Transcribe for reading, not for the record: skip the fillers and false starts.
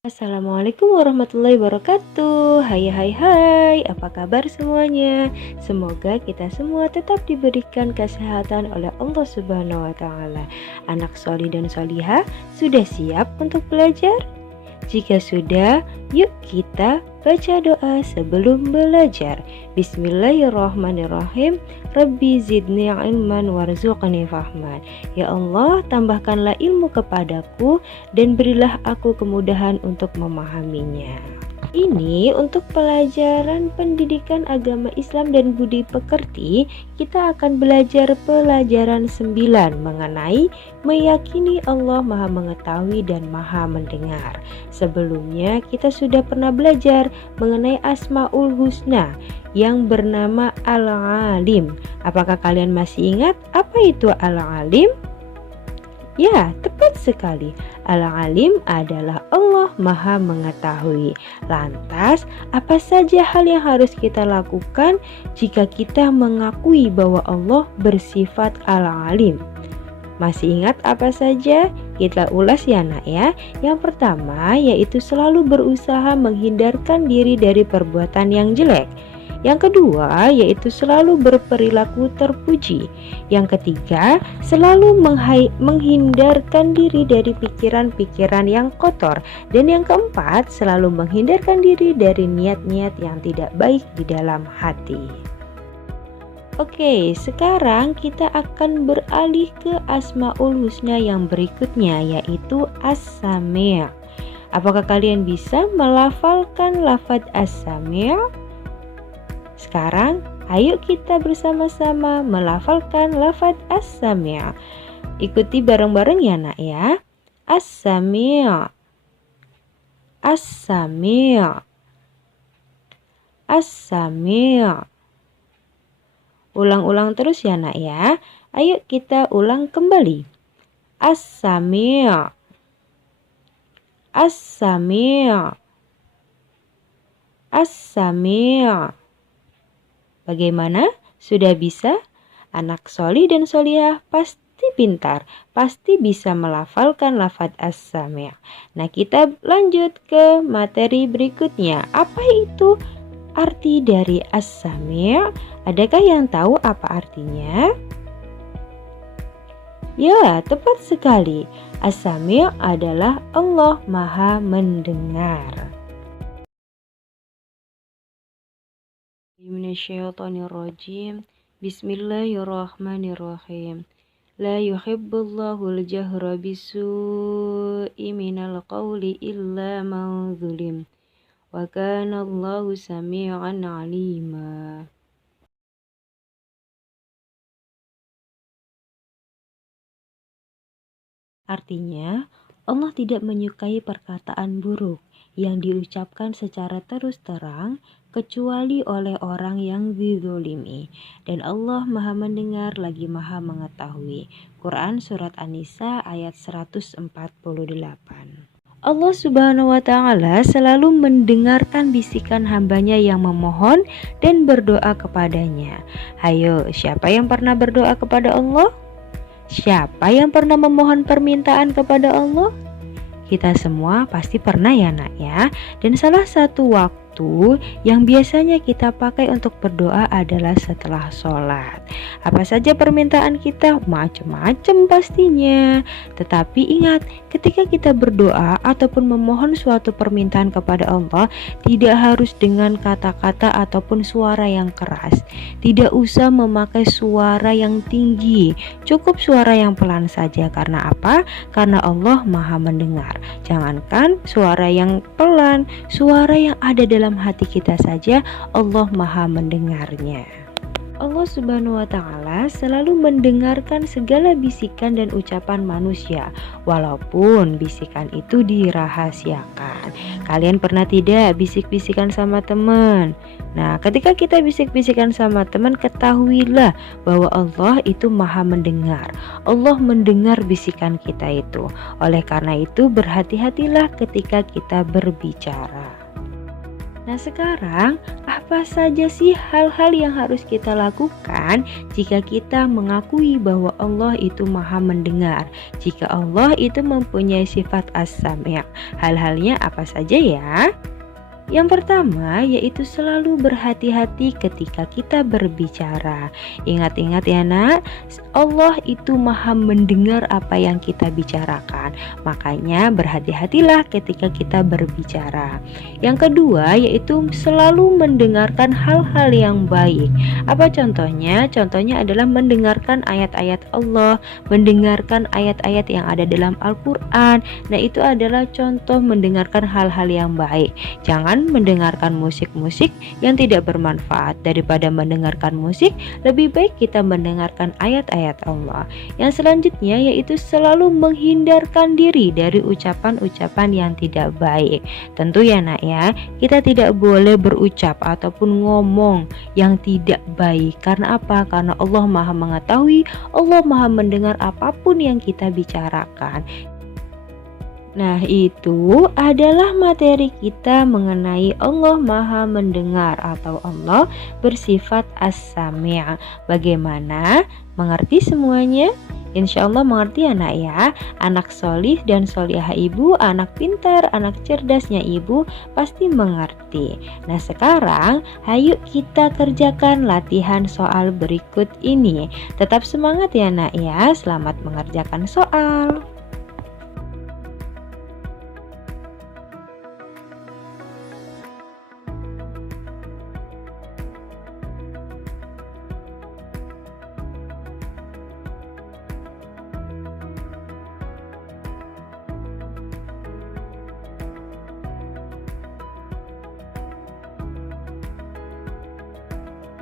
Assalamualaikum warahmatullahi wabarakatuh. Hai, apa kabar semuanya? Semoga kita semua tetap diberikan kesehatan oleh Allah Subhanahu wa Ta'ala. Anak solih dan solihah, sudah siap untuk belajar? Jika sudah, yuk kita baca doa sebelum belajar. Bismillahirrahmanirrahim. Rabbi zidni ilman warzuqni fahman. Ya Allah, tambahkanlah ilmu kepadaku dan berilah aku kemudahan untuk memahaminya. Ini untuk pelajaran pendidikan agama Islam dan budi pekerti. Kita akan belajar pelajaran 9 mengenai meyakini Allah Maha Mengetahui dan Maha Mendengar. Sebelumnya kita sudah pernah belajar mengenai Asmaul Husna yang bernama Al-Alim. Apakah kalian masih ingat apa itu Al-Alim? Ya, tepat sekali. Al-Alim adalah Allah Maha Mengetahui. Lantas, apa saja hal yang harus kita lakukan jika kita mengakui bahwa Allah bersifat Al-Alim? Masih ingat apa saja? Kita ulas ya nak ya. Yang pertama yaitu selalu berusaha menghindarkan diri dari perbuatan yang jelek. Yang kedua yaitu selalu berperilaku terpuji. Yang ketiga selalu menghindarkan diri dari pikiran-pikiran yang kotor. Dan yang keempat selalu menghindarkan diri dari niat-niat yang tidak baik di dalam hati. Oke, sekarang kita akan beralih ke Asmaul Husna yang berikutnya yaitu As-Sami'. Apakah kalian bisa melafalkan lafaz As-Sami'? Sekarang, ayo kita bersama-sama melafalkan lafaz As-Sami'. Ikuti bareng-bareng ya nak ya. As-Sami', As-Sami', As-Sami'. Ulang-ulang terus ya nak ya. Ayo kita ulang kembali. As-Sami', As-Sami', As-Sami'. Bagaimana? Sudah bisa? Anak solih dan solihah pasti pintar, pasti bisa melafalkan lafaz As-Sami'. Nah, kita lanjut ke materi berikutnya. Apa itu arti dari As-Sami'? Adakah yang tahu apa artinya? Ya, tepat sekali. As-Sami' adalah Allah Maha Mendengar. Minasyaitonirrajim. Bismillahirrahmanirrahim. La yuhibbullahul jahra bisu'i minal qawli illa man zulim. Wa kana Allahu sami'an 'alima. Artinya, Allah tidak menyukai perkataan buruk yang diucapkan secara terus terang kecuali oleh orang yang dizolimi. Dan Allah Maha Mendengar lagi Maha Mengetahui. Quran Surat An-Nisa ayat 148. Allah Subhanahu wa Ta'ala selalu mendengarkan bisikan hambanya yang memohon dan berdoa kepadanya. Hayo, siapa yang pernah berdoa kepada Allah? Siapa yang pernah memohon permintaan kepada Allah? Kita semua pasti pernah ya nak ya. Dan salah satu waktu yang biasanya kita pakai untuk berdoa adalah setelah sholat. Apa saja permintaan kita? Macam-macam pastinya. Tetapi ingat, ketika kita berdoa ataupun memohon suatu permintaan kepada Allah, tidak harus dengan kata-kata ataupun suara yang keras. Tidak usah memakai suara yang tinggi. Cukup suara yang pelan saja. Karena apa? Karena Allah Maha Mendengar. Jangankan suara yang pelan, suara yang ada dalam hati kita saja Allah Maha Mendengarnya. Allah Subhanahu wa Ta'ala selalu mendengarkan segala bisikan dan ucapan manusia, walaupun bisikan itu dirahasiakan. Kalian pernah tidak bisik-bisikan sama teman? Nah, ketika kita bisik-bisikan sama teman, ketahuilah bahwa Allah itu Maha Mendengar. Allah mendengar bisikan kita itu. Oleh karena itu, berhati-hatilah ketika kita berbicara. Nah sekarang, apa saja sih hal-hal yang harus kita lakukan jika kita mengakui bahwa Allah itu maha mendengar, jika Allah itu mempunyai sifat as-sami'? Hal-halnya apa saja ya? Yang pertama yaitu selalu berhati-hati ketika kita berbicara. Ingat-ingat ya nak, Allah itu maha mendengar apa yang kita bicarakan. Makanya berhati-hatilah ketika kita berbicara. Yang kedua yaitu selalu mendengarkan hal-hal yang baik. Apa contohnya? Contohnya adalah mendengarkan ayat-ayat Allah, mendengarkan ayat-ayat yang ada dalam Al-Quran. Nah itu adalah contoh mendengarkan hal-hal yang baik. Jangan mendengarkan musik-musik yang tidak bermanfaat. Daripada mendengarkan musik, lebih baik kita mendengarkan ayat-ayat Allah. Yang selanjutnya yaitu selalu menghindarkan diri dari ucapan-ucapan yang tidak baik. Tentu ya nak ya, kita tidak boleh berucap ataupun ngomong yang tidak baik. Karena apa? Karena Allah maha mengetahui, Allah maha mendengar apapun yang kita bicarakan. Nah, itu adalah materi kita mengenai Allah Maha Mendengar atau Allah bersifat as-sami'. Bagaimana? Mengerti semuanya? Insya Allah mengerti ya nak ya. Anak solih dan solihah ibu, anak pintar, anak cerdasnya ibu pasti mengerti. Nah sekarang, ayo kita kerjakan latihan soal berikut ini. Tetap semangat ya nak ya. Selamat mengerjakan soal.